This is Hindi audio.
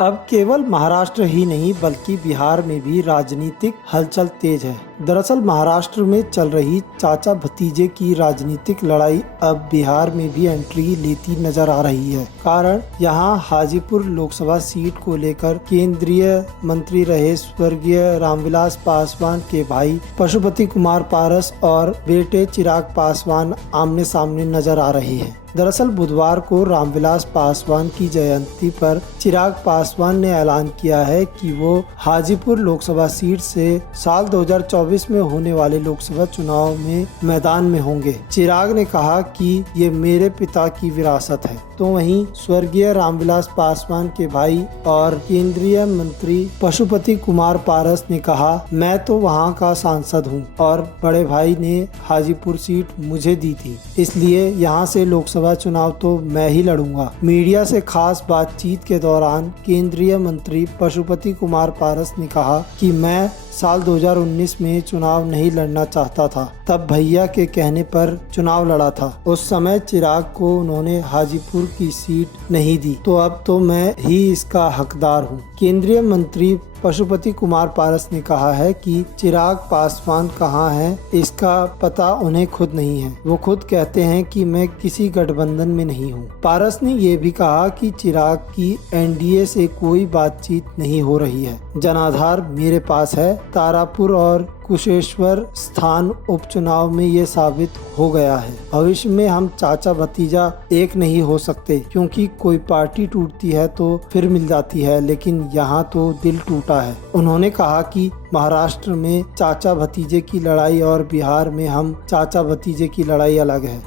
अब केवल महाराष्ट्र ही नहीं बल्कि बिहार में भी राजनीतिक हलचल तेज है। दरअसल महाराष्ट्र में चल रही चाचा भतीजे की राजनीतिक लड़ाई अब बिहार में भी एंट्री लेती नजर आ रही है। कारण यहाँ हाजीपुर लोकसभा सीट को लेकर केंद्रीय मंत्री रहे स्वर्गीय रामविलास पासवान के भाई पशुपति कुमार पारस और बेटे चिराग पासवान आमने सामने नजर आ रहे हैं। दरअसल बुधवार को रामविलास पासवान की जयंती पर चिराग पासवान ने ऐलान किया है कि वो हाजीपुर लोकसभा सीट से साल 2024 में होने वाले लोकसभा चुनाव में मैदान में होंगे। चिराग ने कहा कि ये मेरे पिता की विरासत है। तो वहीं स्वर्गीय रामविलास पासवान के भाई और केंद्रीय मंत्री पशुपति कुमार पारस ने कहा, मैं तो वहां का सांसद हूं और बड़े भाई ने हाजीपुर सीट मुझे दी थी, इसलिए यहां से लोकसभा चुनाव तो मैं ही लड़ूंगा। मीडिया से खास बातचीत के दौरान केंद्रीय मंत्री पशुपति कुमार पारस ने कहा कि मैं साल 2019 में चुनाव नहीं लड़ना चाहता था, तब भैया के कहने पर चुनाव लड़ा था। उस समय चिराग को उन्होंने हाजीपुर की सीट नहीं दी, तो अब तो मैं ही इसका हकदार हूँ। केंद्रीय मंत्री पशुपति कुमार पारस ने कहा है कि चिराग पासवान कहाँ हैं, इसका पता उन्हें खुद नहीं है। वो खुद कहते हैं कि मैं किसी गठबंधन में नहीं हूँ। पारस ने ये भी कहा कि चिराग की एनडीए से कोई बातचीत नहीं हो रही है। जनाधार मेरे पास है। तारापुर और कुशेश्वर स्थान उपचुनाव में ये साबित हो गया है। भविष्य में हम चाचा भतीजा एक नहीं हो सकते, क्योंकि कोई पार्टी टूटती है तो फिर मिल जाती है, लेकिन यहाँ तो दिल टूटा है। उन्होंने कहा कि महाराष्ट्र में चाचा भतीजे की लड़ाई और बिहार में हम चाचा भतीजे की लड़ाई अलग है।